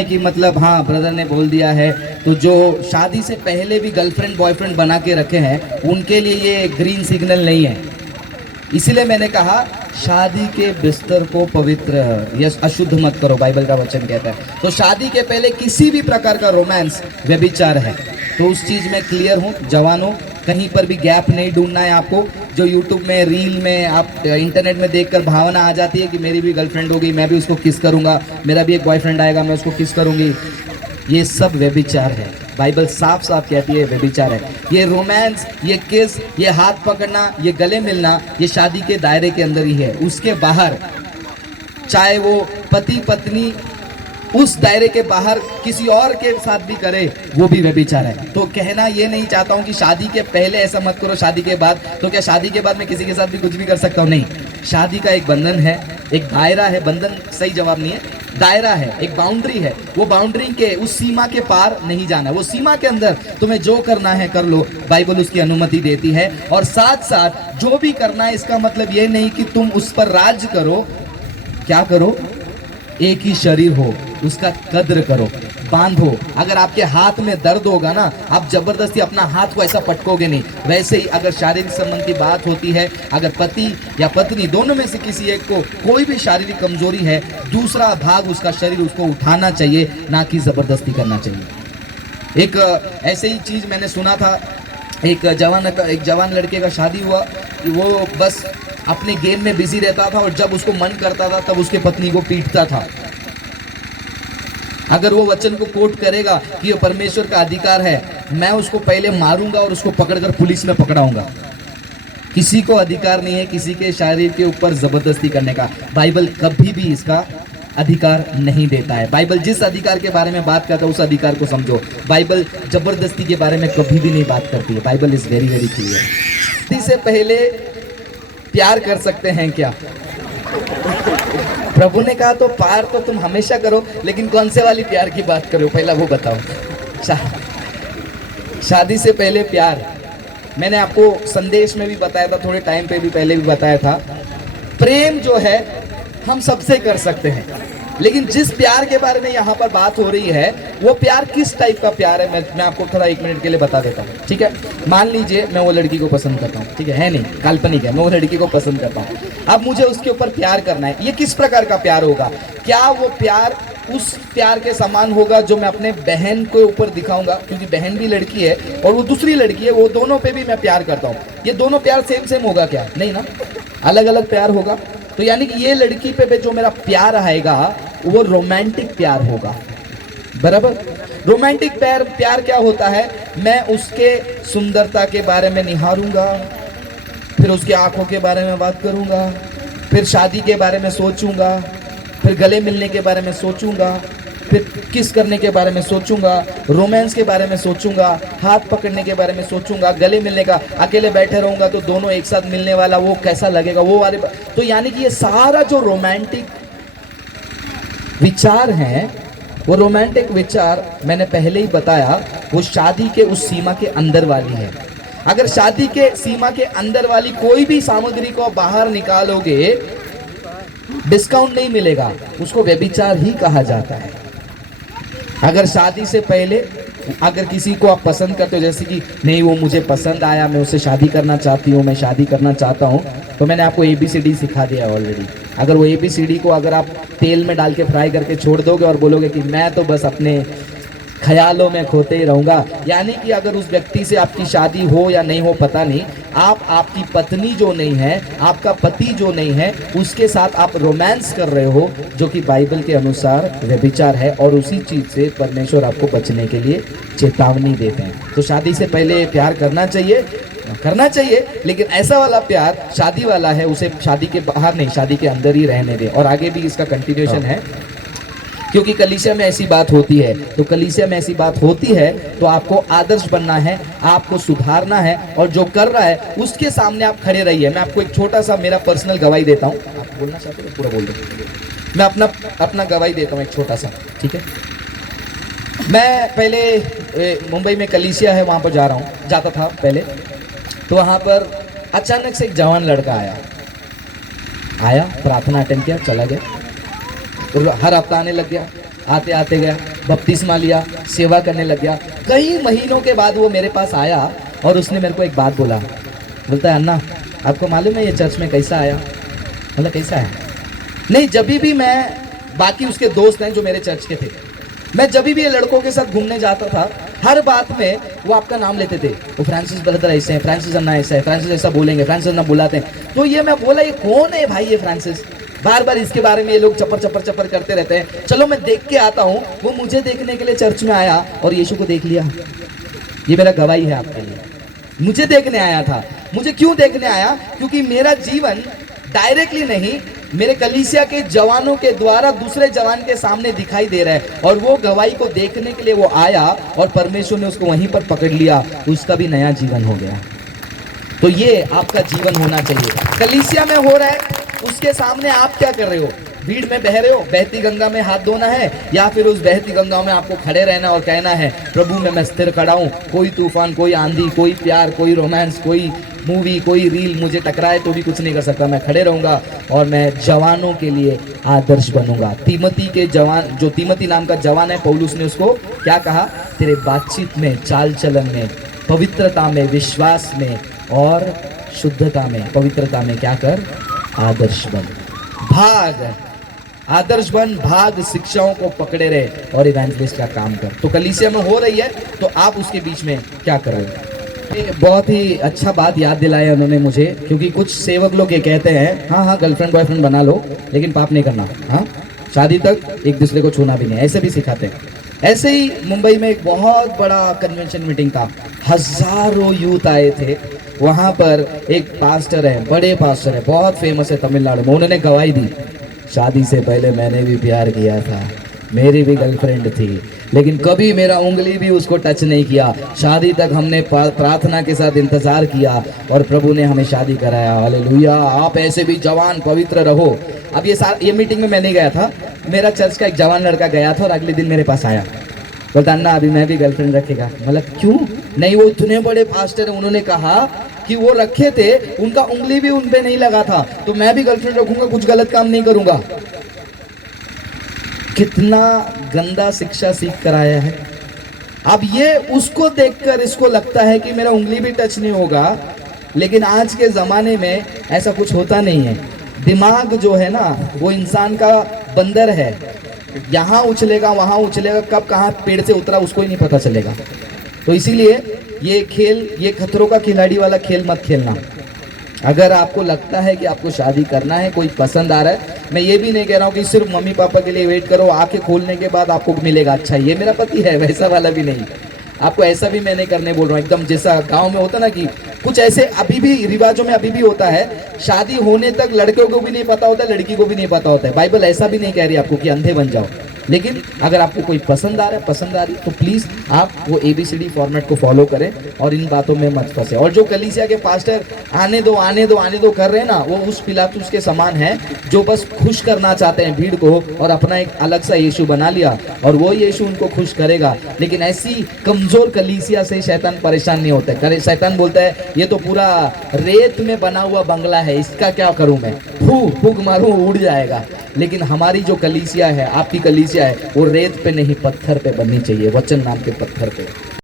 है कि मतलब हाँ ब्रदर ने बोल दिया है, तो जो शादी से पहले भी गर्लफ्रेंड बॉयफ्रेंड बना के रखे हैं उनके लिए ये ग्रीन सिग्नल नहीं है। इसीलिए मैंने कहा शादी के बिस्तर को पवित्र या अशुद्ध मत करो, बाइबल का वचन कहता है। तो शादी के पहले किसी भी प्रकार का रोमांस व्यभिचार है। तो उस चीज में क्लियर हूँ, जवानों, कहीं पर भी गैप नहीं ढूंढना है आपको। जो यूट्यूब में रील में आप इंटरनेट में देखकर भावना आ जाती है कि मेरी भी गर्लफ्रेंड होगी, मैं भी उसको किस करूंगा, मेरा भी एक बॉयफ्रेंड आएगा मैं उसको किस करूंगी, ये सब व्यभिचार है। बाइबल साफ साफ कहती है व्यभिचार है। ये रोमांस, ये किस, ये हाथ पकड़ना, ये गले मिलना, ये शादी के दायरे के अंदर ही है। उसके बाहर चाहे वो पति पत्नी उस दायरे के बाहर किसी और के साथ भी करे, वो भी व्यभिचार है। तो कहना ये नहीं चाहता हूं कि शादी के पहले ऐसा मत करो, शादी के बाद तो क्या शादी के बाद मैं किसी के साथ भी कुछ भी कर सकता हूं? नहीं, शादी का एक बंधन है, एक दायरा है। बंधन सही जवाब नहीं है, दायरा है, एक बाउंड्री है। वो बाउंड्री के उस सीमा के पार नहीं जाना, वो सीमा के अंदर तुम्हें जो करना है कर लो, बाइबल उसकी अनुमति देती है। और साथ साथ जो भी करना है, इसका मतलब ये नहीं कि तुम उस पर राज करो। क्या करो? एक ही शरीर हो, उसका कद्र करो, बांधो। अगर आपके हाथ में दर्द होगा ना, आप जबरदस्ती अपना हाथ को ऐसा पटकोगे नहीं। वैसे ही अगर शारीरिक संबंध की बात होती है, अगर पति या पत्नी दोनों में से किसी एक को कोई भी शारीरिक कमजोरी है, दूसरा भाग उसका शरीर उसको उठाना चाहिए, ना कि जबरदस्ती करना चाहिए। एक ऐसे ही चीज मैंने सुना था, एक जवान लड़के का शादी हुआ, वो बस अपने गेम में बिजी रहता था और जब उसको मन करता था तब उसके पत्नी को पीटता था। अगर वो वचन को कोट करेगा कि ये परमेश्वर का अधिकार है, मैं उसको पहले मारूंगा और उसको पकड़कर पुलिस में पकड़ाऊंगा। किसी को अधिकार नहीं है किसी के शरीर के ऊपर जबरदस्ती करने का। बाइबल कभी भी इसका अधिकार नहीं देता है। बाइबल जिस अधिकार के बारे में बात करता है उस अधिकार को समझो। बाइबल जबरदस्ती के बारे में कभी भी नहीं बात करती है। Bible is very very clear. इससे पहले प्यार कर सकते हैं क्या? प्रभु ने कहा तो प्यार तो तुम हमेशा करो, लेकिन कौन से वाली प्यार की बात करो पहला वो बताओ। शादी से पहले प्यार, मैंने आपको संदेश में भी बताया था, थोड़े टाइम पे भी पहले भी बताया था। प्रेम जो है हम सबसे कर सकते हैं, लेकिन जिस प्यार के बारे में यहाँ पर बात हो रही है वो प्यार किस टाइप का प्यार है, मैं आपको थोड़ा 1 मिनट के लिए बता देता हूँ, ठीक है। मान लीजिए मैं वो लड़की को पसंद करता हूँ, ठीक है नहीं, काल्पनिक है, मैं वो लड़की को पसंद करता हूँ। अब मुझे उसके ऊपर प्यार करना है। ये किस प्रकार का प्यार होगा? क्या वो प्यार उस प्यार के समान होगा जो मैं अपने बहन के ऊपर दिखाऊंगा, क्योंकि बहन भी लड़की है और वो दूसरी लड़की है, वो दोनों पे भी मैं प्यार करता हूँ। ये दोनों प्यार सेम सेम होगा क्या? नहीं ना, अलग अलग प्यार होगा। तो यानी कि ये लड़की पे जो मेरा प्यार आएगा वो रोमांटिक प्यार होगा, बराबर। रोमांटिक प्यार क्या होता है? मैं उसके सुंदरता के बारे में निहारूंगा, फिर उसके आंखों के बारे में बात करूंगा, फिर शादी के बारे में सोचूंगा, फिर गले मिलने के बारे में सोचूंगा, फिर किस करने के बारे में सोचूंगा, रोमांस के बारे में सोचूंगा, हाथ पकड़ने के बारे में सोचूंगा, गले मिलने का। अकेले बैठे रहूंगा तो दोनों एक साथ मिलने वाला वो कैसा लगेगा, वो वाले। तो यानी कि ये सारा जो रोमांटिक विचार हैं, वो रोमांटिक विचार मैंने पहले ही बताया, वो शादी के उस सीमा के अंदर वाली है। अगर शादी के सीमा के अंदर वाली कोई भी सामग्री को बाहर निकालोगे, डिस्काउंट नहीं मिलेगा, उसको व्यभिचार ही कहा जाता है। अगर शादी से पहले अगर किसी को आप पसंद करते हो, जैसे कि नहीं वो मुझे पसंद आया, मैं उससे शादी करना चाहती हूँ, मैं शादी करना चाहता हूँ, तो मैंने आपको ABCD सिखा दिया ऑलरेडी। अगर वो ABCD को अगर आप तेल में डाल के फ्राई करके छोड़ दोगे और बोलोगे कि मैं तो बस अपने ख्यालों में खोते ही रहूंगा, यानी कि अगर उस व्यक्ति से आपकी शादी हो या नहीं हो पता नहीं, आपकी पत्नी जो नहीं है, आपका पति जो नहीं है, उसके साथ आप रोमांस कर रहे हो, जो कि बाइबल के अनुसार व्यभिचार है। और उसी चीज से परमेश्वर आपको बचने के लिए चेतावनी देते हैं। तो शादी से पहले प्यार करना चाहिए, लेकिन ऐसा वाला प्यार शादी वाला है, उसे शादी के बाहर नहीं, शादी के अंदर ही रहने दे। और आगे भी इसका कंटिन्यूएशन है, क्योंकि कलीसिया में ऐसी बात होती है। तो कलीसिया में ऐसी बात होती है तो आपको आदर्श बनना है, आपको सुधारना है, और जो कर रहा है उसके सामने आप खड़े रहिए। मैं आपको एक छोटा सा मेरा पर्सनल गवाही देता हूँ। आप बोलना चाहते हो पूरा बोल दो। मैं अपना गवाही देता हूँ एक छोटा सा, ठीक है। मैं पहले मुंबई में कलीसिया है, वहाँ पर जाता था पहले। तो वहाँ पर अचानक से एक जवान लड़का आया, प्रार्थना अटेंड किया, चला गया। हर हफ्ता आने लग गया, आते आते गया, बपतिस्मा लिया, सेवा करने लग गया। कई महीनों के बाद वो मेरे पास आया और उसने मेरे को एक बात बोला। बोलता है, अन्ना आपको मालूम है ये चर्च में कैसा आया? मतलब कैसा है? नहीं, जब भी मैं, बाकी उसके दोस्त हैं जो मेरे चर्च के थे, मैं जब भी ये लड़कों के साथ घूमने जाता था, हर बात में वो आपका नाम लेते थे। वो फ्रांसिस ब्रदर ऐसे हैं, फ्रांसिस अन्ना ऐसा है, फ्रांसिस ऐसा बोलेंगे, फ्रांसिस अन्ना बुलाते हैं। तो ये मैं बोला, ये कौन है भाई ये फ्रांसिस? बार बार इसके बारे में ये लोग चपर चपर चपर करते रहते हैं। चलो मैं देख के आता हूँ। वो मुझे देखने के लिए चर्च में आया और यीशु को देख लिया। ये मेरा गवाही है आपके लिए। मुझे देखने आया था। मुझे क्यों देखने आया? क्योंकि मेरा जीवन डायरेक्टली नहीं, मेरे कलीसिया के जवानों के द्वारा दूसरे जवान के सामने दिखाई दे रहा है। और वो गवाही को देखने के लिए वो आया और परमेश्वर ने उसको वहीं पर पकड़ लिया, तो उसका भी नया जीवन हो गया। तो ये आपका जीवन होना चाहिए। कलीसिया में हो रहा है, उसके सामने आप क्या कर रहे हो? भीड़ में बह रहे हो? बहती गंगा में हाथ धोना है, या फिर उस बहती गंगा में आपको खड़े रहना और कहना है, प्रभु में मैं स्थिर खड़ा हूं, कोई तूफान, कोई आंधी, कोई प्यार, कोई रोमांस, कोई मूवी, कोई रील मुझे टकराए तो भी कुछ नहीं कर सकता। मैं खड़े रहूंगा और मैं जवानों के लिए आदर्श बनूंगा। तीमती के जवान, जो तीमती नाम का जवान है, पौलुस ने उसको क्या कहा? तेरे बातचीत में, चाल चलन में, पवित्रता में, विश्वास में और शुद्धता में, पवित्रता में क्या कर? आदर्श बन, भाग, आदर्श बन, भाग, शिक्षाओं को पकड़े रहे और इवेंजलिस्ट का काम कर। तो कलीसिया में हो रही है तो आप उसके बीच में क्या कर रहे हो? बहुत ही अच्छा बात याद दिलाया उन्होंने मुझे, क्योंकि कुछ सेवक लोग ये कहते हैं, हाँ हाँ गर्लफ्रेंड बॉयफ्रेंड बना लो लेकिन पाप नहीं करना, हाँ शादी तक एक दूसरे को छूना भी नहीं, ऐसे भी सिखाते हैं। ऐसे ही मुंबई में एक बहुत बड़ा कन्वेंशन मीटिंग था, हजारों यूथ आए थे। वहां पर एक पास्टर है, बड़े पास्टर है, बहुत फेमस है तमिलनाडु में। उन्होंने गवाही दी, शादी से पहले मैंने भी प्यार किया था, मेरी भी गर्लफ्रेंड थी, लेकिन कभी मेरा उंगली भी उसको टच नहीं किया। शादी तक हमने प्रार्थना के साथ इंतजार किया और प्रभु ने हमें शादी कराया। हालेलुया। आप ऐसे भी जवान पवित्र रहो। अब ये मीटिंग में मैं नहीं गया था, मेरा चर्च का एक जवान लड़का गया था और अगले दिन मेरे पास आया, बोलता अन्ना अभी मैं भी गर्लफ्रेंड रखेगा। मतलब क्यों? नहीं, वो इतने बड़े पास्टर है, उन्होंने कहा कि वो रखे थे, उनका उंगली भी उन पे नहीं लगा था, तो मैं भी गर्लफ्रेंड रखूंगा, कुछ गलत काम नहीं करूंगा। कितना गंदा शिक्षा सीख कर आया है। अब ये उसको देखकर इसको लगता है कि मेरा उंगली भी टच नहीं होगा, लेकिन आज के जमाने में ऐसा कुछ होता नहीं है। दिमाग जो है ना, वो इंसान का बंदर है, यहाँ उछलेगा वहां उछलेगा, कब कहाँ पेड़ से उतरा उसको ही नहीं पता चलेगा। तो इसीलिए ये खेल, ये खतरों का खिलाड़ी वाला खेल मत खेलना। अगर आपको लगता है कि आपको शादी करना है, कोई पसंद आ रहा है, मैं ये भी नहीं कह रहा हूँ कि सिर्फ मम्मी पापा के लिए वेट करो, आंखें खोलने के बाद आपको मिलेगा अच्छा ये मेरा पति है, वैसा वाला भी नहीं। आपको ऐसा भी मैं नहीं करने बोल रहा हूँ। एकदम जैसा गांव में होता ना कि कुछ ऐसे अभी भी रिवाजों में अभी भी होता है, शादी होने तक लड़कों को भी नहीं पता होता, लड़की को भी नहीं पता होता है। बाइबल ऐसा भी नहीं कह रही आपको कि अंधे बन जाओ, लेकिन अगर आपको कोई पसंद आ रहा है, पसंद आ रही, तो प्लीज आप वो ABCD फॉर्मेट को फॉलो करें और इन बातों में मत फंसे। और जो कलीसिया के पास्टर आने दो आने दो आने दो कर रहे हैं ना, वो उस पिलातुस के समान है जो बस खुश करना चाहते हैं भीड़ को और अपना एक अलग सा यीशु बना लिया और वो यीशु उनको खुश करेगा। लेकिन ऐसी कमजोर कलीसिया से शैतान परेशान नहीं होता है। शैतान बोलता है ये तो पूरा रेत में बना हुआ बंगला है, इसका क्या करूं मैं, फूक मारूं उड़ जाएगा। लेकिन हमारी जो कलीसिया है, आपकी कलीसिया है, वो रेत पे नहीं पत्थर पे बननी चाहिए, वचन नाम के पत्थर पे।